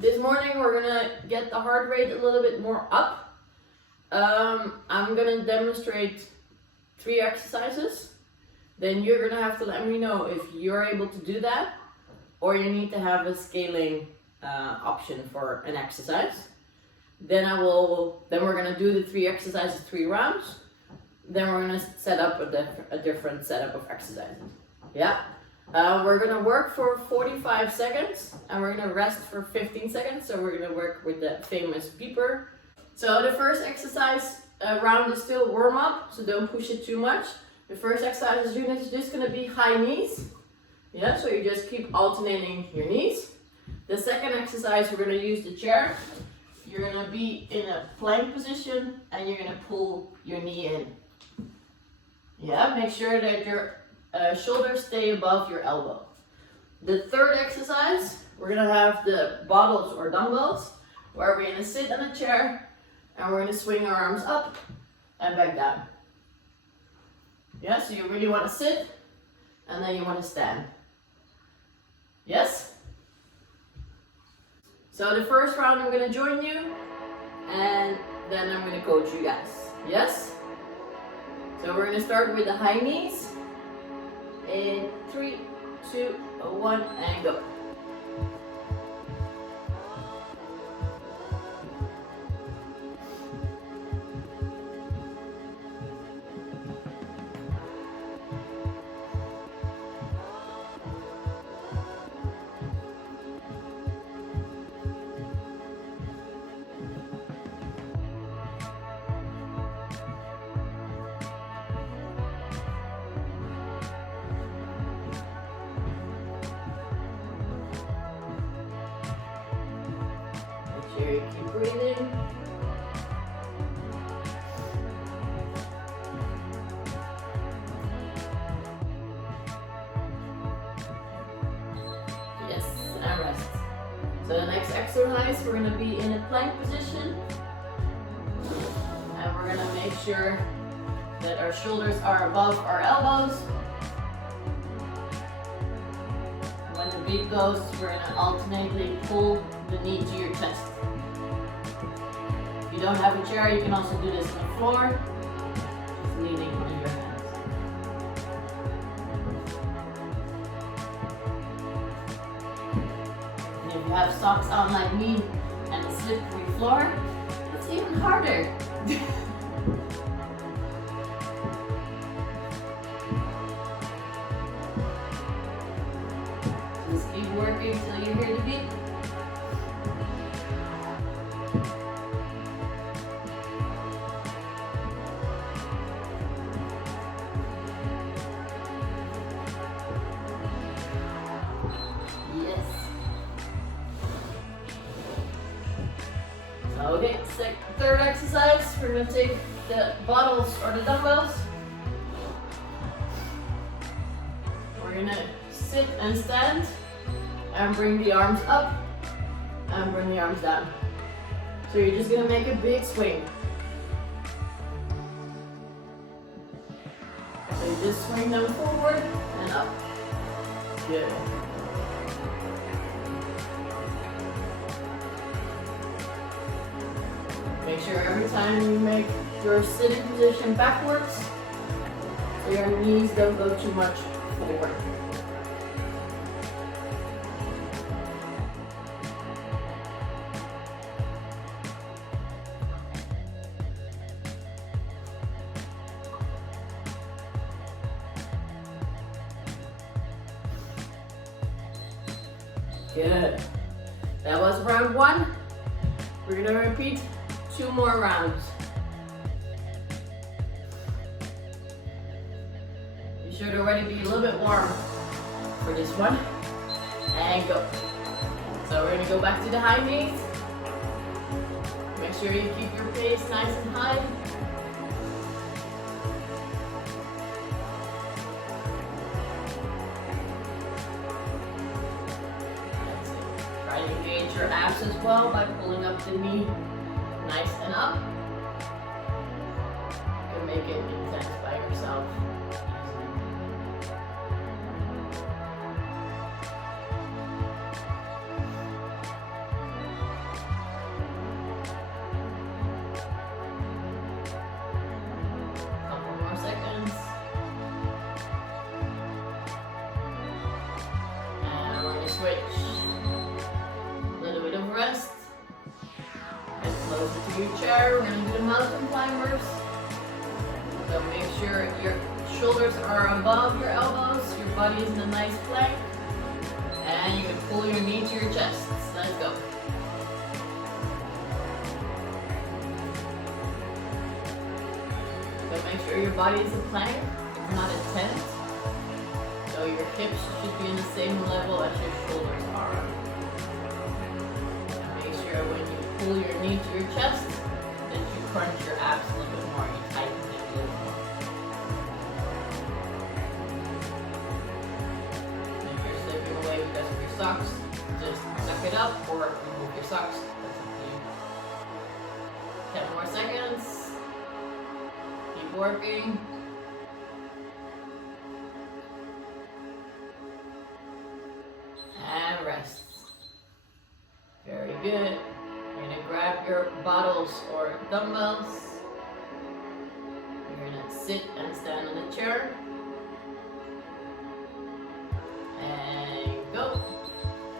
This morning we're gonna get the heart rate a little bit more up. I'm gonna demonstrate 3 exercises. Then you're gonna have to let me know if you're able to do that, or you need to have a scaling option for an exercise. Then we're gonna do the 3 exercises, 3 rounds. Then we're gonna set up a different setup of exercises. Yeah. We're gonna work for 45 seconds and we're gonna rest for 15 seconds. So we're gonna work with the famous beeper. So the first exercise round is still warm up, so don't push it too much. The first exercise is just gonna be high knees. Yeah, so you just keep alternating your knees. The second exercise, we're gonna use the chair. You're gonna be in a plank position and you're gonna pull your knee in. Yeah, make sure that your shoulders stay above your elbow. The third exercise, we're gonna have the bottles or dumbbells, where we're gonna sit on a chair and we're gonna swing our arms up and back down. Yeah, so you really wanna sit and then you wanna stand. Yes? So the first round I'm gonna join you and then I'm gonna coach you guys. Yes? So we're gonna start with the high knees. In 3, 2, 1, and go. Keep breathing. Yes, and rest. So the next exercise, we're going to be in a plank position. And we're going to make sure that our shoulders are above our elbows. When the beat goes, we're going to alternately pull the knee to your chest. If you don't have a chair, you can also do this on the floor, just leaning on your hands. And if you have socks on like me and a slippery floor, it's even harder. Just keep working till you hear the beat. Okay, third exercise, we're going to take the bottles or the dumbbells. We're going to sit and stand and bring the arms up and bring the arms down. So you're just going to make a big swing. So you just swing them forward and up. Good. Make sure every time you make your sitting position backwards, so your knees don't go too much forward. Good. That was round 1. We're gonna repeat 2 more rounds. You should already be a little bit warm for this one. And go. So we're gonna go back to the high knees. Make sure you keep your pace nice and high. Try to engage your abs as well by pulling up the knee nice and up. You can make it intense by yourself. closer to your chair. We're going to do the mountain climbers. So make sure your shoulders are above your elbows, your body is in a nice plank, and you can pull your knee to your chest. Let's go. So make sure your body is a plank, it's not a tent. So your hips should be in the same level as your shoulders are. And make sure when you pull your knee to your chest that you crunch your abs a little bit more, you tighten it a little more. If you're slipping away because of your socks, just suck it up or remove your socks. That's up to you. 10 more seconds. Keep working. And rest. Very good. You're going to grab your bottles or dumbbells. You're going to sit and stand on the chair. And go.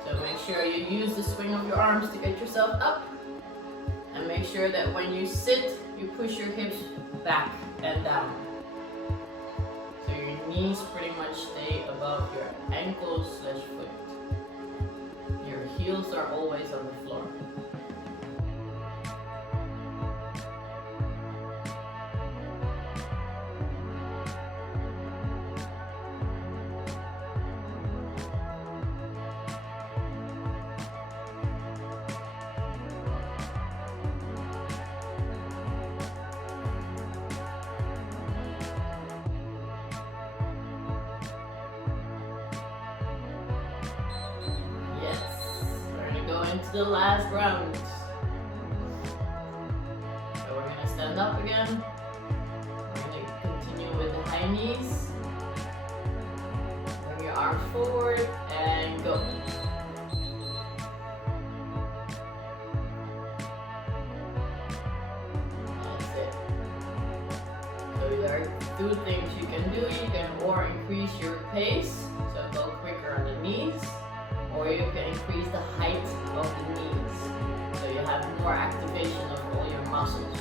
So make sure you use the swing of your arms to get yourself up. And make sure that when you sit, you push your hips back and down. So your knees pretty much stay above your ankles/foot. Your heels are always on the floor. Into the last round. So we're going to stand up again. We're going to continue with the high knees. Bring your arms forward and go. That's it. So there are two things you can do. You can or increase your pace, so go quicker on the knees, or you can increase the height of the knees, so you have more activation of all your muscles.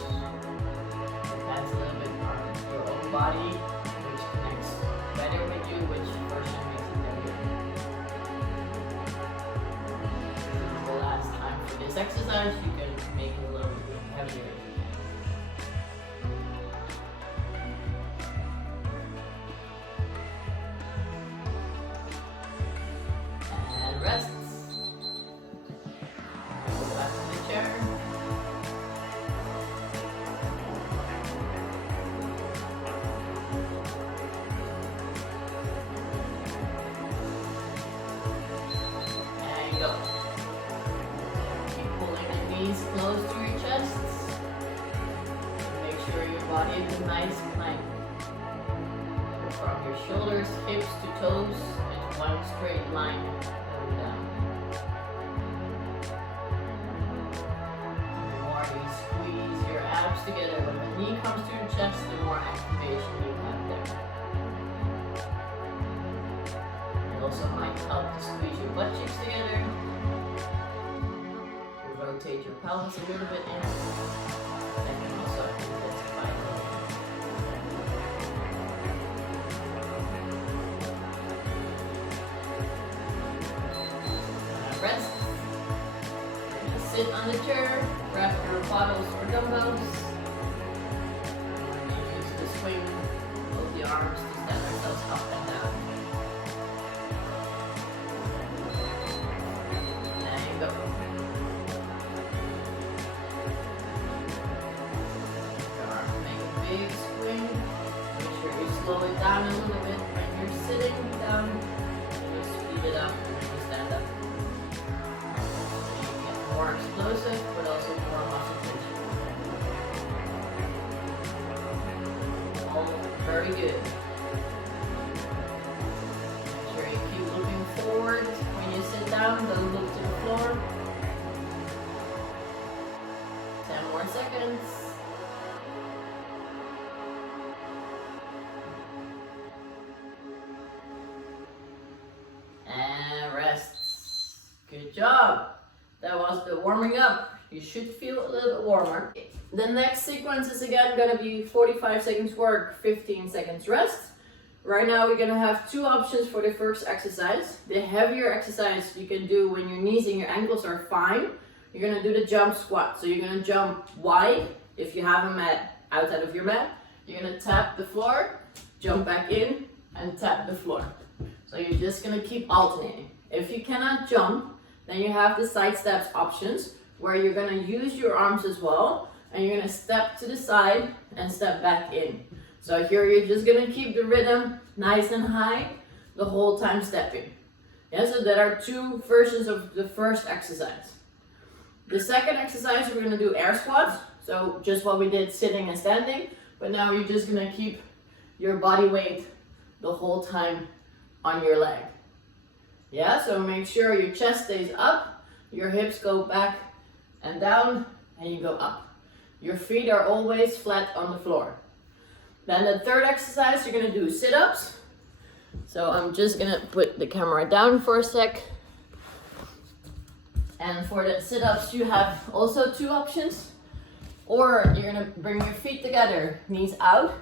Depends a little bit on your own body, which connects better with you, which version makes it better. This is the last time for this exercise. You can make it a little bit heavier if you can. And rest. Go. Keep pulling the knees close to your chests. Make sure your body is a nice plank. From your shoulders, hips to toes, in one straight line going down. The more you squeeze your abs together, when the knee comes to your chest, the more activation you have there. It also might help to squeeze your butt cheeks together. You rotate your pelvis a little bit in. That can also intensify the rest. You're going to sit on the chair, grab your bottles or dumbbells. We're going to use the swing of the arms to stand ourselves up and down. Go. Your arms make a big swing. Make sure you slow it down a little bit when you're sitting down. And you speed it up when you stand up. So you get more explosive, but also more muscle tension. All very good. Make sure you keep looking forward when you sit down. Don't look to the floor. 10 more seconds. And rest. Good job. That was the warming up. You should feel a little bit warmer. The next sequence is again gonna be 45 seconds work, 15 seconds rest. Right now we're gonna have two options for the first exercise. The heavier exercise you can do when your knees and your ankles are fine. You're gonna do the jump squat. So you're gonna jump wide if you have a mat outside of your mat. You're gonna tap the floor, jump back in, and tap the floor. So you're just gonna keep alternating. If you cannot jump, then you have the side steps options where you're gonna use your arms as well, and you're gonna step to the side and step back in. So here you're just gonna keep the rhythm nice and high the whole time stepping. Yeah, so there are two versions of the first exercise. The second exercise, we're gonna do air squats. So just what we did sitting and standing, but now you're just gonna keep your body weight the whole time on your leg. Yeah, so make sure your chest stays up, your hips go back and down, and you go up. Your feet are always flat on the floor. Then the third exercise, you're gonna do sit-ups. So I'm just gonna put the camera down for a sec. And for the sit-ups, you have also two options. Or you're gonna bring your feet together, knees out.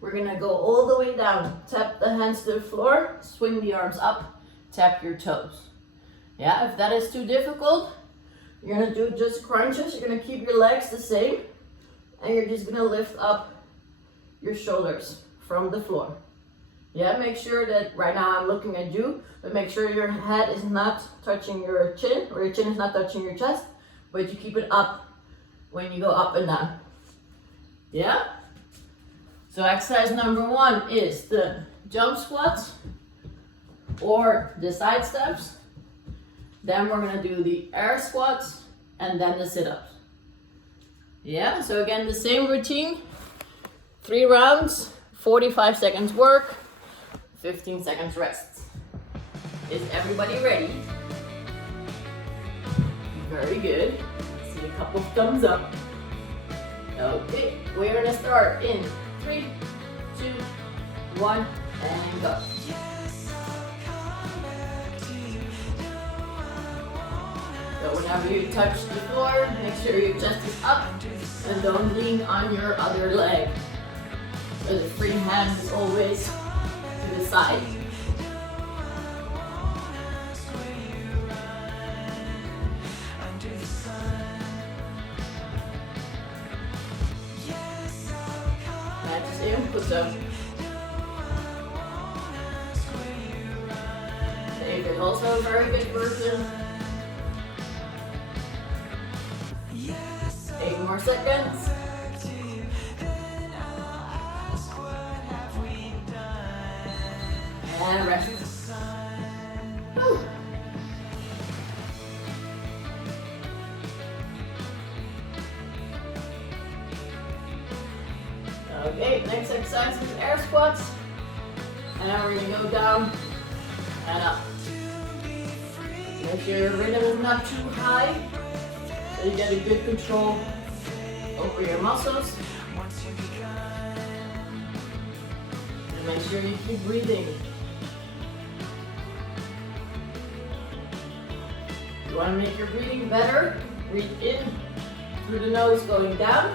We're gonna go all the way down. Tap the hands to the floor, swing the arms up, tap your toes. Yeah, if that is too difficult, you're gonna do just crunches. You're gonna keep your legs the same. And you're just gonna lift up your shoulders from the floor. Yeah, make sure that right now I'm looking at you, but make sure your head is not touching your chin, or your chin is not touching your chest, but you keep it up when you go up and down. Yeah? So exercise number one is the jump squats or the side steps. Then we're gonna do the air squats and then the sit-ups. Yeah, so again, the same routine, 3 rounds, 45 seconds work, 15 seconds rest. Is everybody ready? Very good. I see a couple of thumbs up. Okay, we're gonna start in 3, 2, 1, and go. So whenever you touch the floor, make sure your chest is up and don't lean on your other leg. So the free hand is always to the side. Matches in, put them. Dave is also a very good version. 8 more seconds. And rest. Whew. Okay, next exercise is air squats. And now we're gonna go down and up. Make sure your rhythm is not too high, so you get a good control over your muscles. And make sure you keep breathing. You want to make your breathing better? Breathe in through the nose going down,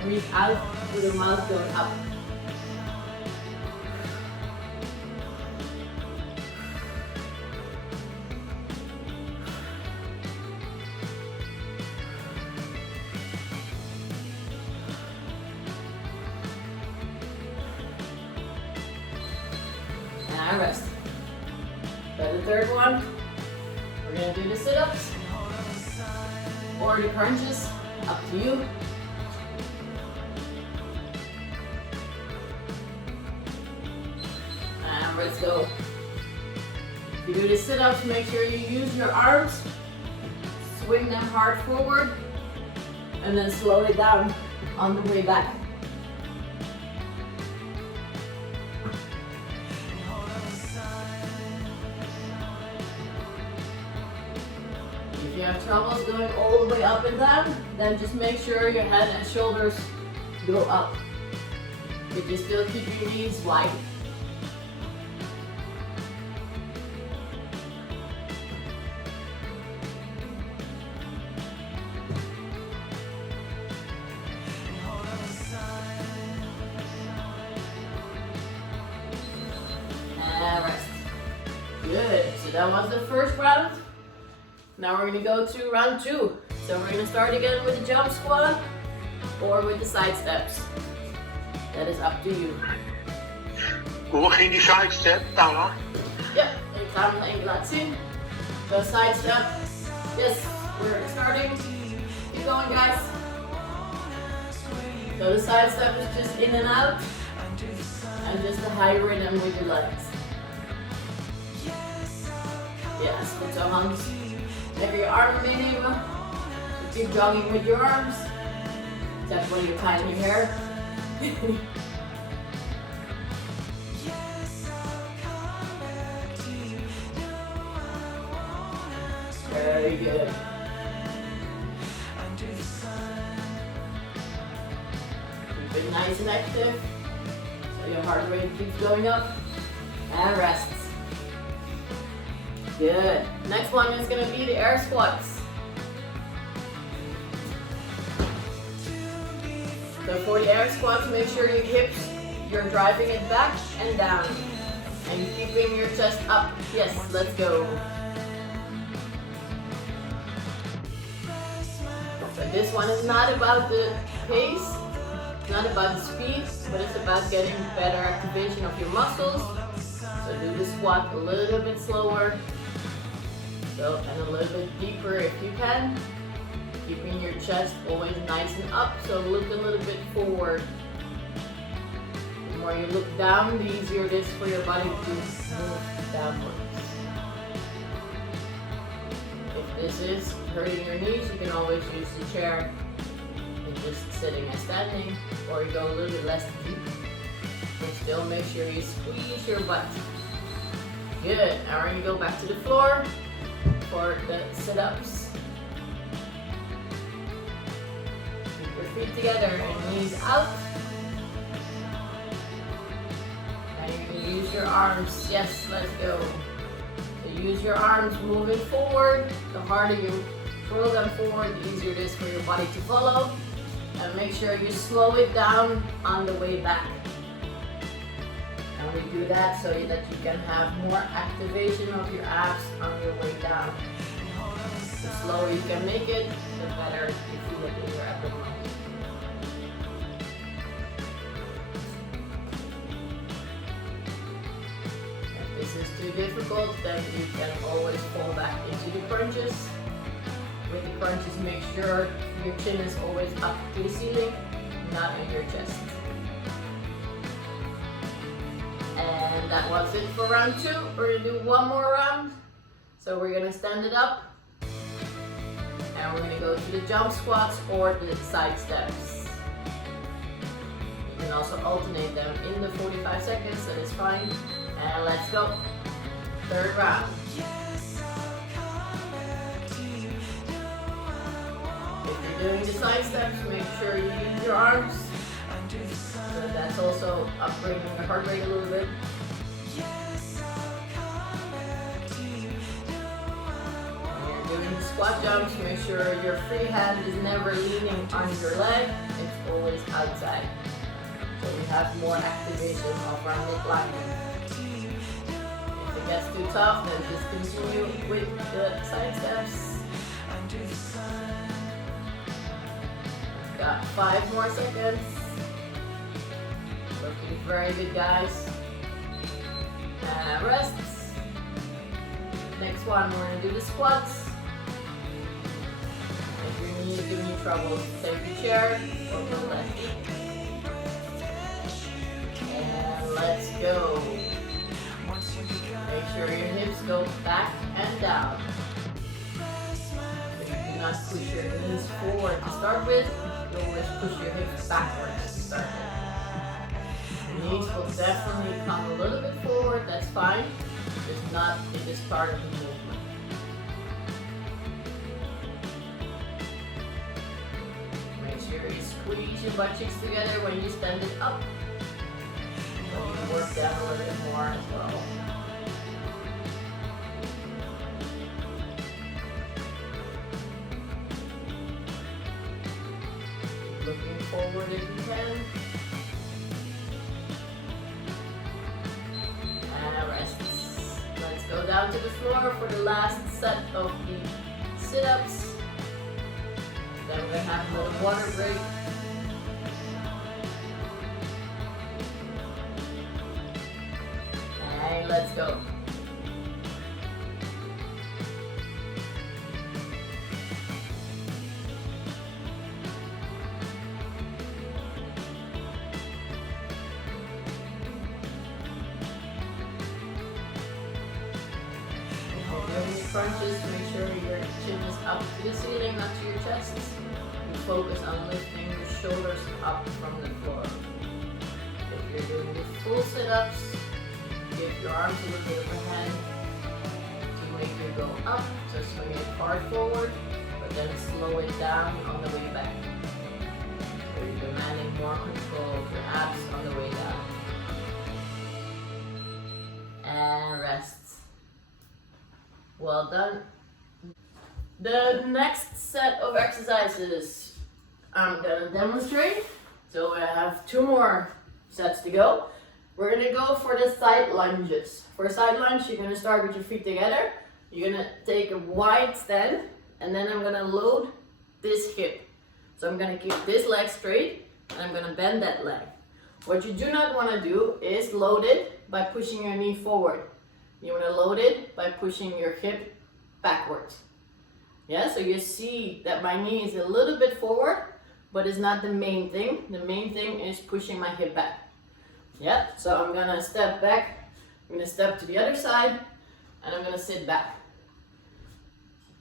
and breathe out through the mouth going up. And rest. For the third one, we're going to do the sit-ups or the crunches, up to you. And let's go. If you do the sit-ups, make sure you use your arms, swing them hard forward, and then slow it down on the way back. If you have troubles going all the way up and down, then just make sure your head and shoulders go up. But you still keep your knees wide. that was the first round. Now we're gonna go to round 2. So we're gonna start again with the jump squat or with the side steps. That is up to you. Hoe ging die side step, Paula? Ja, ik ga hem nog één keer laten zien. So side step. Yes, we're starting. Keep going, guys. So the side step is just in and out, and just a high rhythm with your legs. Yes, put your hands over your arm meenemen. Keep jogging with your arms. Except when you're tying your hair. Very good. Keep it nice and active. So your heart rate keeps going up. And rest. Good. Next one is going to be the air squats. So for the air squats, make sure your hips, you're driving it back and down. And keeping your chest up. Yes, let's go. So this one is not about the pace, not about the speed, but it's about getting better activation of your muscles. So do the squat a little bit slower. So, and a little bit deeper if you can. Keeping your chest always nice and up, so look a little bit forward. The more you look down, the easier it is for your body to move downwards. If this is hurting your knees, you can always use the chair and just sitting and standing, or you go a little bit less deep. And still make sure you squeeze your butt. Good. Now we're going to go back to the floor for the sit-ups. Keep your feet together and knees out. And you're going to use your arms. Yes, let's go. So use your arms moving forward. The harder you twirl them forward, the easier it is for your body to follow. And make sure you slow it down on the way back. And we do that so that you can have more activation of your abs on your way down. The slower you can make it, the better you feel it in your abdomen. If this is too difficult, then you can always fall back into the crunches. With the crunches, make sure your chin is always up to the ceiling, not in your chest. And that was it for round 2. We're gonna do one more round. So we're gonna stand it up. And we're gonna go to the jump squats or the side steps. You can also alternate them in the 45 seconds, that is fine. And let's go. Third round. If you're doing the side steps, make sure you use your arms. So that's also upbringing the heart rate a little bit. When you're doing the squat jumps, make sure your free hand is never leaning on your leg, it's always outside. So we have more activation of our midline. If it gets too tough, then just continue with the side steps. Got 5 more seconds. Looking very good, guys. And rest. Next one, we're gonna do the squats. If your knee is giving you trouble, take the chair or go left. And let's go. Make sure your hips go back and down. So you do not push your knees forward to start with. You always push your hips backwards to start with. Knees will definitely come a little bit forward, that's fine. It's not in this part of the movement. Make sure you squeeze your butt cheeks together when you stand it up. So you can work down a little bit more as well. Looking forward if you can. And rest. Let's go down down to the floor for the last set of the sit-ups. Then we're gonna have a little water break. And let's go. Crunches, make sure your chin is up to the ceiling, not to your chest. And focus on lifting your shoulders up from the floor. If you're doing the full sit-ups, give your arms a little bit of a hand to make you go up. So swing it hard forward, but then slow it down on the way back. So you're demanding more control of your abs on the way down. And rest. Well done. The next set of exercises I'm gonna demonstrate. So I have 2 more sets to go. We're gonna go for the side lunges. For a side lunge, you're gonna start with your feet together. You're gonna take a wide stand, and then I'm gonna load this hip. So I'm gonna keep this leg straight, and I'm gonna bend that leg. What you do not wanna do is load it by pushing your knee forward. You want to load it by pushing your hip backwards. Yeah, so you see that my knee is a little bit forward, but it's not the main thing. The main thing is pushing my hip back. Yeah, so I'm gonna step back, I'm gonna step to the other side, and I'm gonna sit back.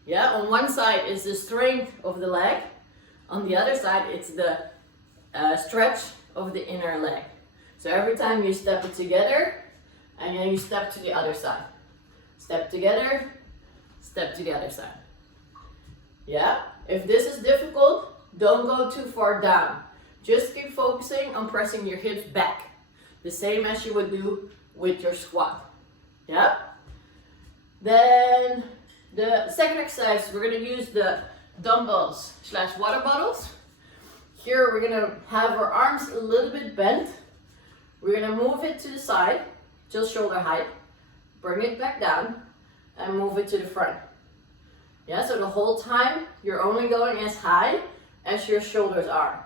Yeah, on one side is the strength of the leg, on the other side it's the stretch of the inner leg. So every time you step it together, and then you step to the other side. Step together, step to the other side. Yeah? If this is difficult, don't go too far down. Just keep focusing on pressing your hips back. The same as you would do with your squat. Yeah? Then the second exercise, we're gonna use the dumbbells / water bottles. Here we're gonna have our arms a little bit bent. We're gonna move it to the side, just shoulder height, bring it back down, and move it to the front. Yeah, so the whole time, you're only going as high as your shoulders are.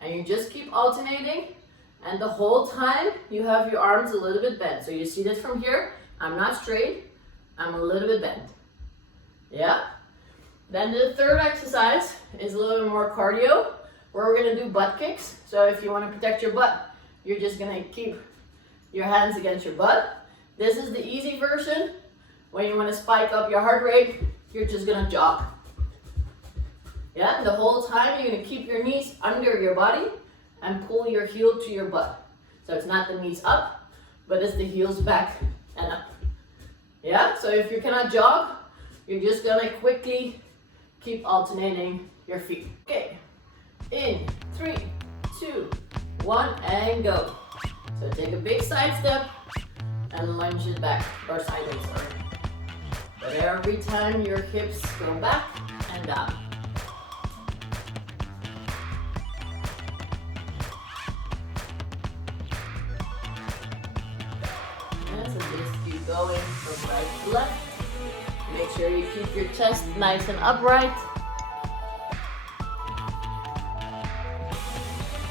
And you just keep alternating, and the whole time, you have your arms a little bit bent. So you see this from here, I'm not straight, I'm a little bit bent. Yeah? Then the third exercise is a little bit more cardio, where we're gonna do butt kicks. So if you wanna protect your butt, you're just gonna keep your hands against your butt. This is the easy version. When you want to spike up your heart rate, you're just gonna jog. Yeah, and the whole time you're gonna keep your knees under your body and pull your heel to your butt. So it's not the knees up, but it's the heels back and up. Yeah, so if you cannot jog, you're just gonna quickly keep alternating your feet. Okay, in 3, 2, 1, and go. So take a big side step and lunge it back, or sideways, sorry. But every time your hips go back and down. And so just keep going from right to left. Make sure you keep your chest nice and upright.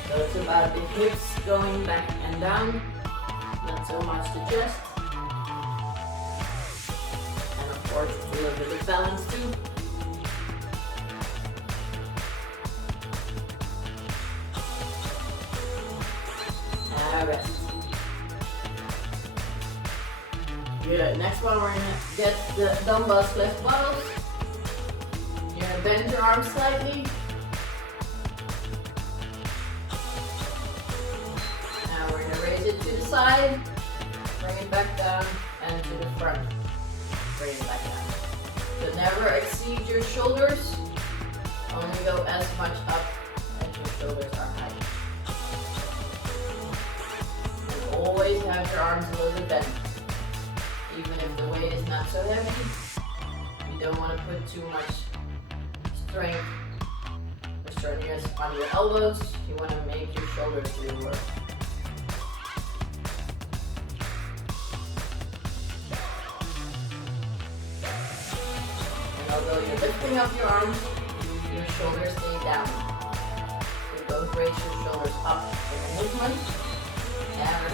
So it's about the hips going back and down, not so much the chest. And of course, it's a little bit of balance too. And rest. Good. Next one, we're gonna get the dumbbells / bottles. You're gonna bend your arms slightly. To the side, bring it back down, and to the front, bring it back down. So never exceed your shoulders, only go as much up as your shoulders are high. And always have your arms a little bit bent. Even if the weight is not so heavy, you don't want to put too much strength or strenuous on your elbows. You want to make your shoulders do the work. And although you're lifting up your arms, your shoulders stay down. So don't raise your shoulders up in the movement. And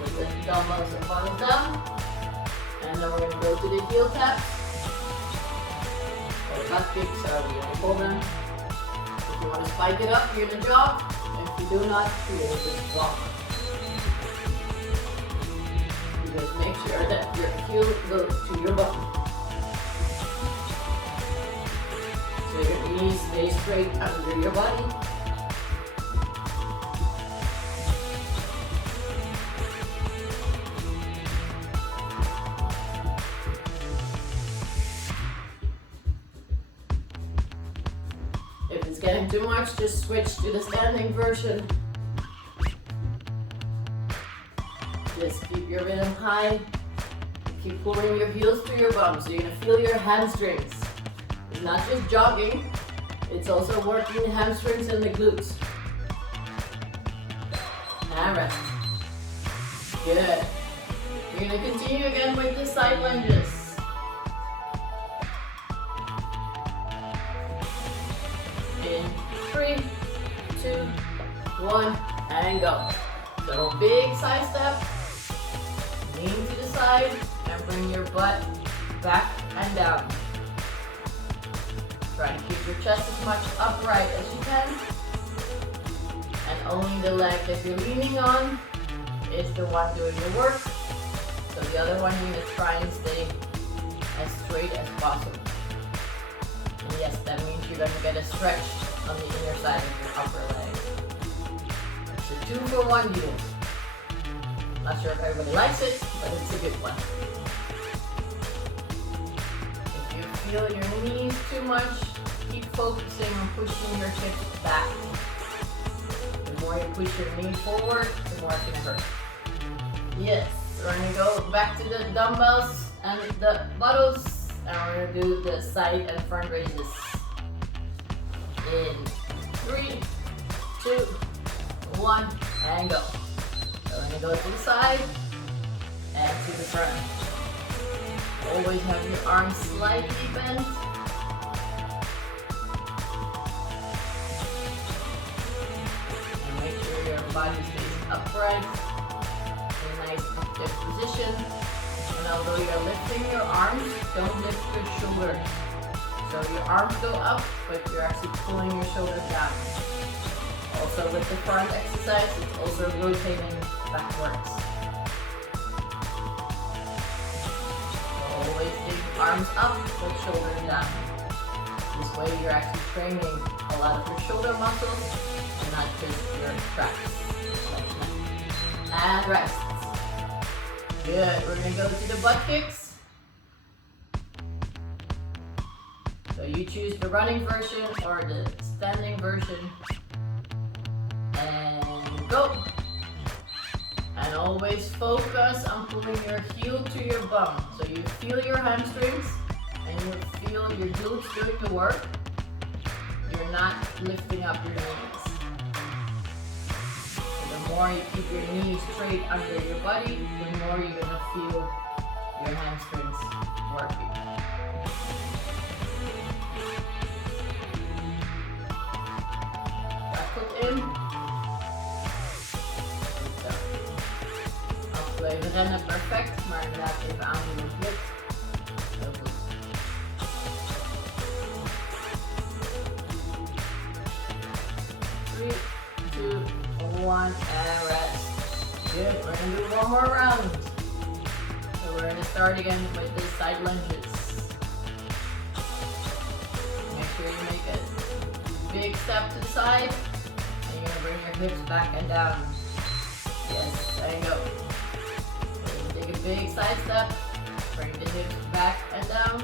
with the dumbbells and bottoms down. And then we're going to go to the heel taps. Or butt kicks, however you want to call them. If you want to spike it up, you're going to jog. If you do not, you're going to just walk. You just make sure that your heel goes to your bum. So your knees stay straight under your body. If it's getting too much, just switch to the standing version. Just keep your rhythm high. Keep pulling your heels to your bum so you're going to feel your hamstrings. It's not just jogging, it's also working the hamstrings and the glutes. And rest. Good. We're going to continue again with the side lunges. In 3, 2, 1, and go. So big side step, lean to the side, and bring your butt back and down. Try to keep your chest as much upright as you can. And only the leg that you're leaning on is the one doing the work. So the other one you're going to try and stay as straight as possible. And yes, that means you're going to get a stretch on the inner side of your upper leg. It's a 2-for-1 deal. Not sure if everybody likes it, but it's a good one. If you feel your knees too much, keep focusing on pushing your hips back. The more you push your knee forward, the more it's going to hurt. Yes, we're going to go back to the dumbbells and the buttocks, and we're going to do the side and front raises. In 3, 2, 1, and go. So we're going to go to the side and to the front. Always have your arms slightly bent. And make sure your body stays upright in a nice active position. And although you're lifting your arms, don't lift your shoulders. So your arms go up, but you're actually pulling your shoulders down. Also with the front exercise, it's also rotating backwards. So always take arms up, but shoulders down. This way you're actually training a lot of your shoulder muscles and not just your traps. And rest. Good, we're going to go to the butt kicks. So you choose the running version or the standing version. And go. And always focus on pulling your heel to your bum. So you feel your hamstrings and you feel your glutes doing the work. You're not lifting up your knees. So the more you keep your knees straight under your body, the more you're going to feel your hamstrings working. In. We rennen perfect, maar inderdaad even aandoen op lukt. Heel goed. 3, 2, 1, and rest. Good, we're going to do one more round. So we're going to start again with the side lunges. Make sure you make a big step to the side. You're going to bring your hips back and down. Yes, there you go. So you take a big side step, bring the hips back and down.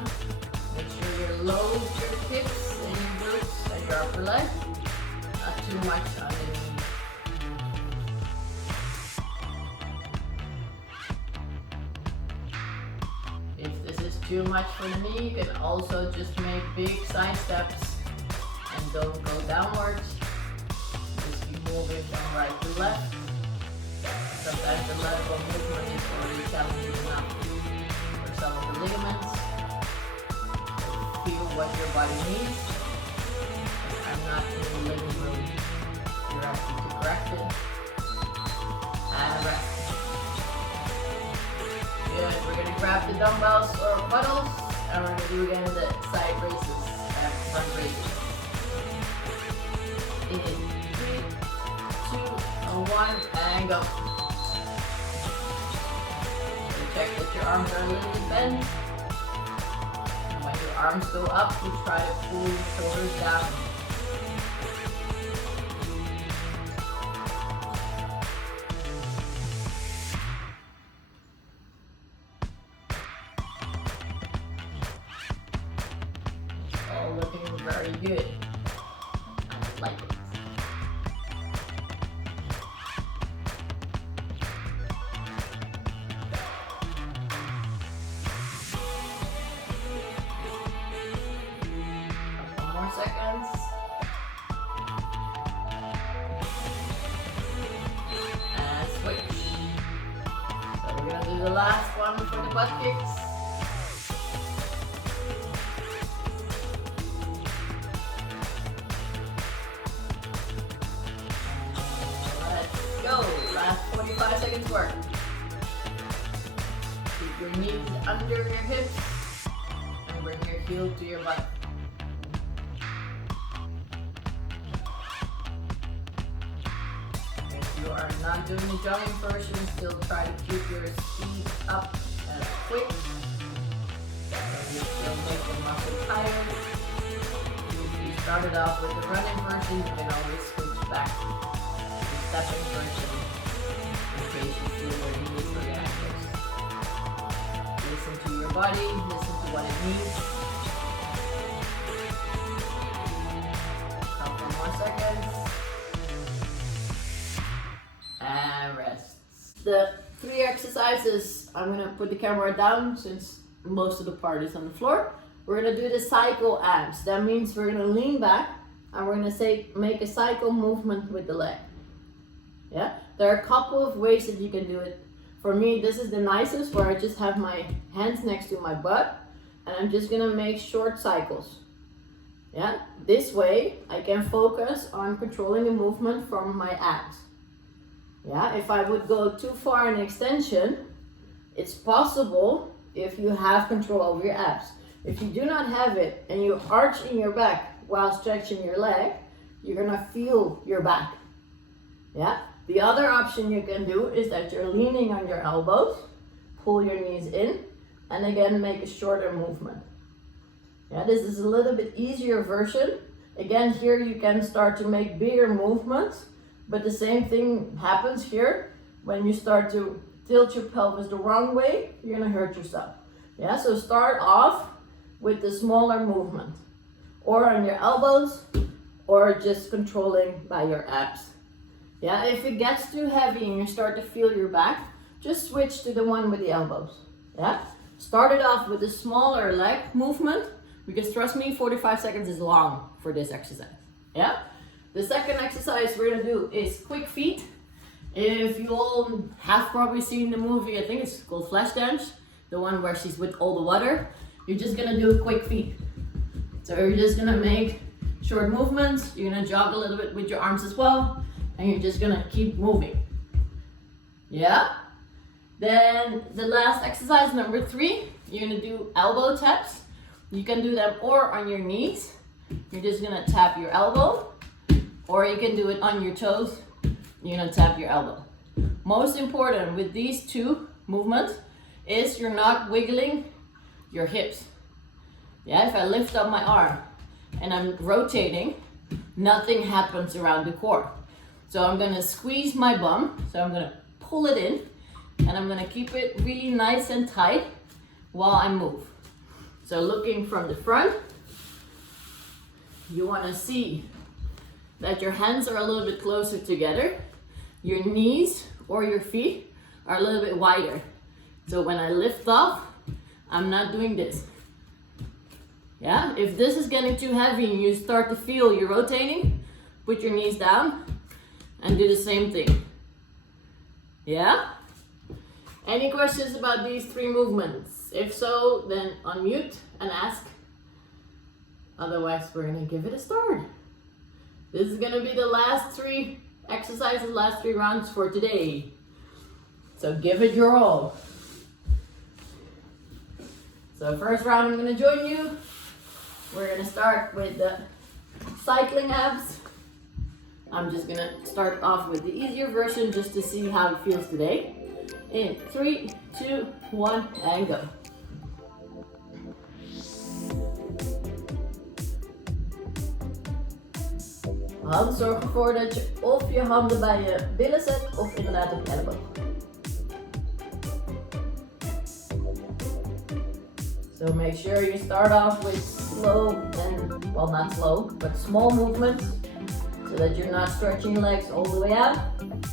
Make sure you load your hips and your glutes and your upper leg. Not too much underneath. If this is too much for the knee, you can also just make big side steps and don't go downwards. Moving from right to left. Sometimes the lateral movement is already challenging enough for some of the ligaments. So feel what your body needs. I'm not in the living room. You're asking to correct it. And rest. Good. We're going to grab the dumbbells or puddles, and we're going to do again the side raises and front raises. In 3, 2, and 1, and go. So check that your arms are a little bit bent. And when your arms go up, you try to pull your shoulders down. All looking very good. I like it. Seconds. And switch. So we're going to do the last one for the butt kicks. Let's go. Last 45 seconds work. Keep your knees under your hips and bring your heel to your butt. You are not doing the jogging version, still try to keep your speed up and quick. You still make the muscle tired. If you started off with the running version, you can always switch back to the stepping version in case you feel where you need for your ankles. Listen to your body, listen to what it needs. Couple more seconds. And rest. The 3 exercises, I'm going to put the camera down since most of the part is on the floor. We're going to do the cycle abs. That means we're going to lean back and we're going to make a cycle movement with the leg. Yeah, there are a couple of ways that you can do it. For me, this is the nicest, where I just have my hands next to my butt and I'm just going to make short cycles. Yeah, this way I can focus on controlling the movement from my abs. Yeah, if I would go too far in extension, it's possible if you have control over your abs. If you do not have it and you arch in your back while stretching your leg, you're gonna feel your back. Yeah, the other option you can do is that you're leaning on your elbows, pull your knees in, and again make a shorter movement. Yeah, this is a little bit easier version. Again, here you can start to make bigger movements. But the same thing happens here. When you start to tilt your pelvis the wrong way, you're gonna hurt yourself. Yeah, so start off with the smaller movement. Or on your elbows, or just controlling by your abs. Yeah, if it gets too heavy and you start to feel your back, just switch to the one with the elbows. Yeah, start it off with a smaller leg movement, because trust me, 45 seconds is long for this exercise. Yeah. The second exercise we're gonna do is quick feet. If you all have probably seen the movie, I think it's called Flashdance, the one where she's with all the water, you're just gonna do quick feet. So you're just gonna make short movements, you're gonna jog a little bit with your arms as well, and you're just gonna keep moving. Yeah? Then the last exercise, number 3, you're gonna do elbow taps. You can do them or on your knees. You're just gonna tap your elbow. Or you can do it on your toes. You're gonna tap your elbow. Most important with these 2 movements is you're not wiggling your hips. Yeah, if I lift up my arm and I'm rotating, nothing happens around the core. So I'm gonna squeeze my bum. So I'm gonna pull it in and I'm gonna keep it really nice and tight while I move. So looking from the front, you wanna see that your hands are a little bit closer together. Your knees or your feet are a little bit wider. So when I lift off, I'm not doing this. Yeah, if this is getting too heavy and you start to feel you're rotating, put your knees down and do the same thing. Yeah? Any questions about these 3 movements? If so, then unmute and ask. Otherwise, we're gonna give it a start. This is gonna be the last 3 exercises, last 3 rounds for today. So give it your all. So first round, I'm gonna join you. We're gonna start with the cycling abs. I'm just gonna start off with the easier version just to see how it feels today. In 3, 2, 1, and go. Zorg ervoor dat je of je handen bij je billen zet of inderdaad op je elleboog. So make sure you start off with slow and, well, not slow, but small movements so that you're not stretching your legs all the way out.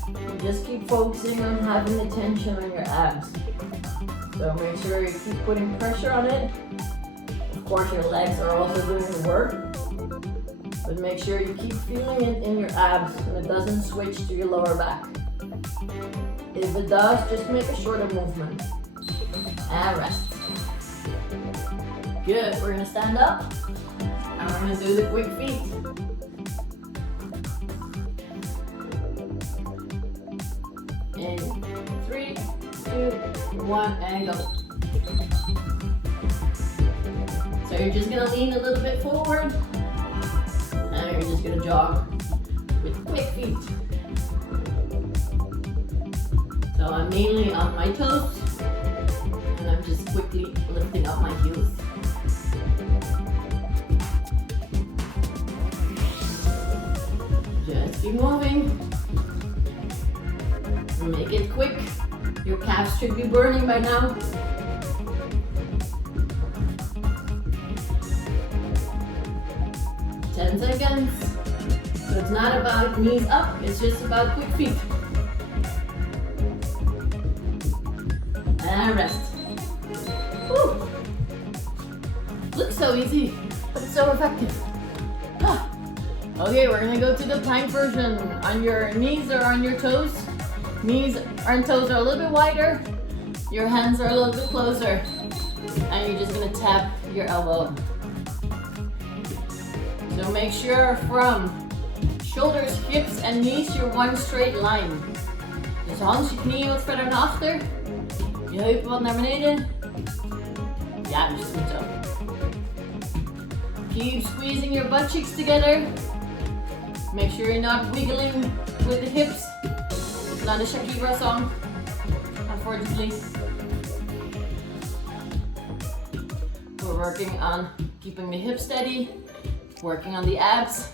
You just keep focusing on having the tension on your abs. So make sure you keep putting pressure on it. Of course, your legs are also doing the work. But make sure you keep feeling it in your abs and it doesn't switch to your lower back. If it does, just make a shorter movement. And rest. Good, we're gonna stand up and we're gonna do the quick feet. In 3, 2, 1, and go. So you're just gonna lean a little bit forward. And you're just gonna jog with quick feet. So I'm mainly on my toes and I'm just quickly lifting up my heels. Just keep moving. Make it quick. Your calves should be burning by now. Seconds. So it's not about knees up, it's just about quick feet. And rest. Woo. Looks so easy, but it's so effective. Okay, we're gonna go to the plank version. On your knees or on your toes. Knees and toes are a little bit wider. Your hands are a little bit closer. And you're just gonna tap your elbow. So make sure from shoulders, hips en knees you're one straight line. Dus Hans, je knieën wat verder naar achter. Je heupen wat naar beneden. Ja, dus goed zo. Keep squeezing your butt cheeks together. Make sure you're not wiggling with the hips. It's not a Shakira song, unfortunately. We're working on keeping the hips steady. Working on the abs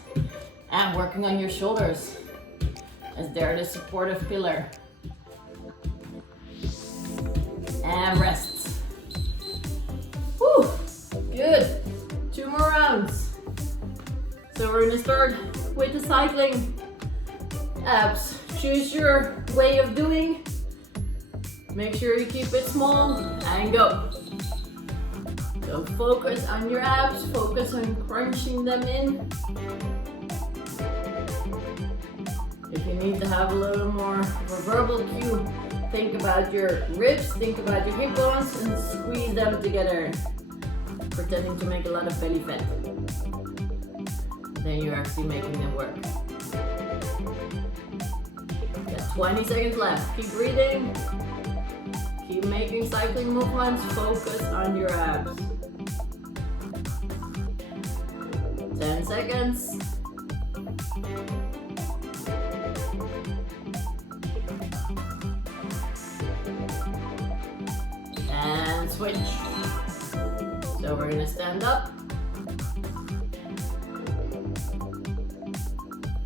and working on your shoulders as they're the supportive pillar. And rest. Woo! Good. 2 more rounds. So we're gonna start with the cycling abs. Choose your way of doing. Make sure you keep it small and go. So focus on your abs, focus on crunching them in. If you need to have a little more of a verbal cue, think about your ribs, think about your hip bones and squeeze them together. Pretending to make a lot of belly fat. Then you're actually making them work. Got 20 seconds left. Keep breathing. Keep making cycling movements. Focus on your abs. 10 seconds. And switch. So we're gonna stand up.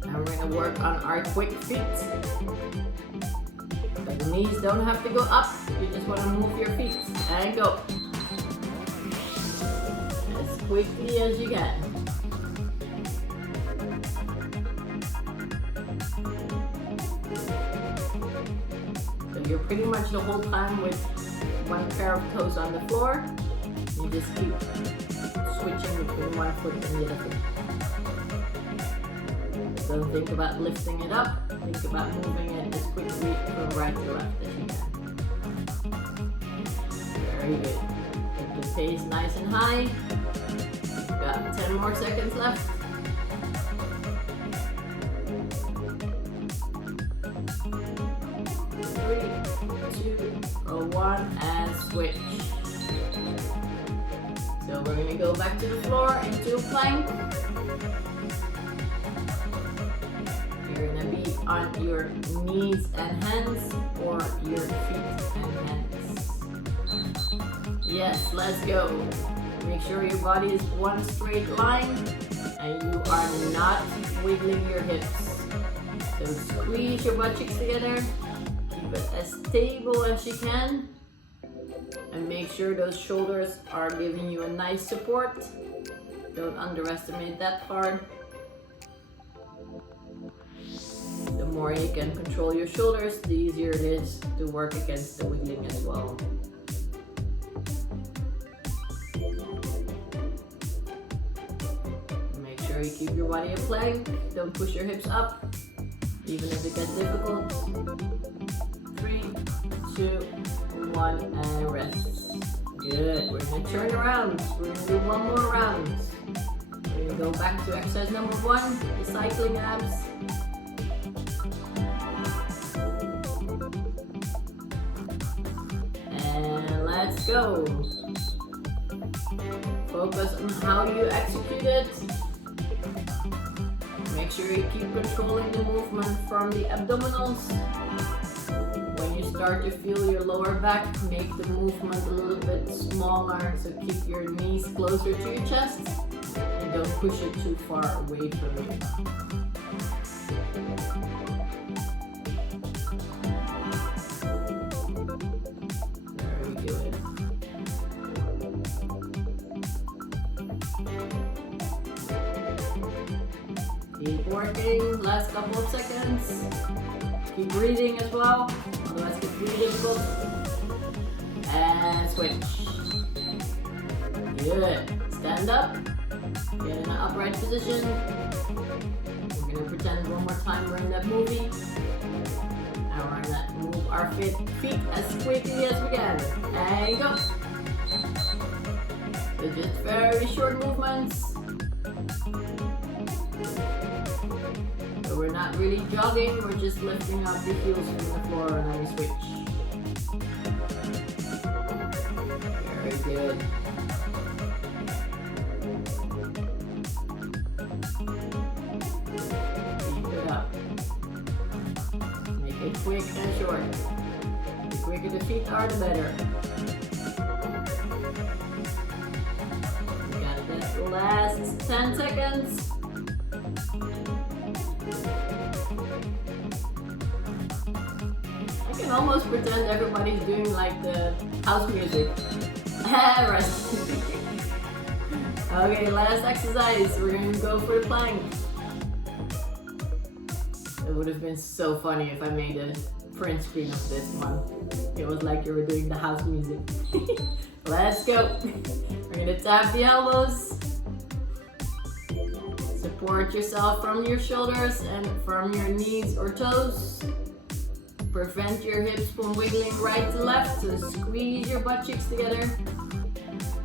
And we're gonna work on our quick feet. But the knees don't have to go up. You just wanna move your feet and go. As quickly as you can. You're pretty much the whole time with one pair of toes on the floor. You just keep switching between one foot and the other foot. Don't think about lifting it up. Think about moving it as quickly from right to left as you can. Very good. Keep the pace nice and high. got 10 more seconds left. 3, 2, 1, and switch. So we're gonna go back to the floor into a plank. You're gonna be on your knees and hands or your feet and hands. Yes, let's go. Make sure your body is one straight line and you are not wiggling your hips. So squeeze your butt cheeks together. Keep it as stable as you can. And make sure those shoulders are giving you a nice support. Don't underestimate that part. The more you can control your shoulders, the easier it is to work against the wiggling as well. Make sure you keep your body in plank. Don't push your hips up, even if it gets difficult. 3, 2, 1, and rest. Good. We're gonna turn around. We're gonna do one more round. We're gonna go back to exercise number 1, the cycling abs. And let's go. Focus on how you execute it. Make sure you keep controlling the movement from the abdominals. When you start to feel your lower back, make the movement a little bit smaller, so keep your knees closer to your chest and don't push it too far away from you. Very good. Keep working, last couple of seconds. Keep breathing as well, otherwise it gets really difficult. And switch. Good. Stand up. Get in an upright position. We're going to pretend one more time we're in that movie. And we're going to move our feet as quickly as we can. And go. So just very short movements. So we're not really jogging, we're just lifting up the heels from the floor and then we switch. Very good. Keep it up. Make it quick and short. The quicker the feet are, the better. We got that last 10 seconds. I can almost pretend everybody's doing like the house music. Rest. Okay, last exercise. We're going to go for the plank. It would have been so funny if I made a print screen of this one. It was like you were doing the house music. Let's go. We're going to tap the elbows. Support yourself from your shoulders and from your knees or toes. Prevent your hips from wiggling right to left, so squeeze your butt cheeks together.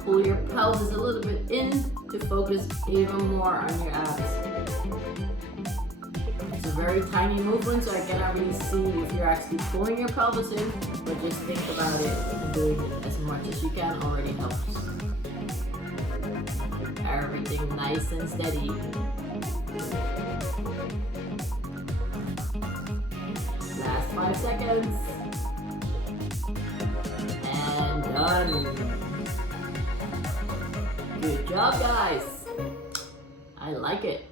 Pull your pelvis a little bit in to focus even more on your abs. It's a very tiny movement, so I cannot really see if you're actually pulling your pelvis in, but just think about it and doing it as much as you can already helps. Keep everything nice and steady. Last 5 seconds. And done. Good job, guys. I like it.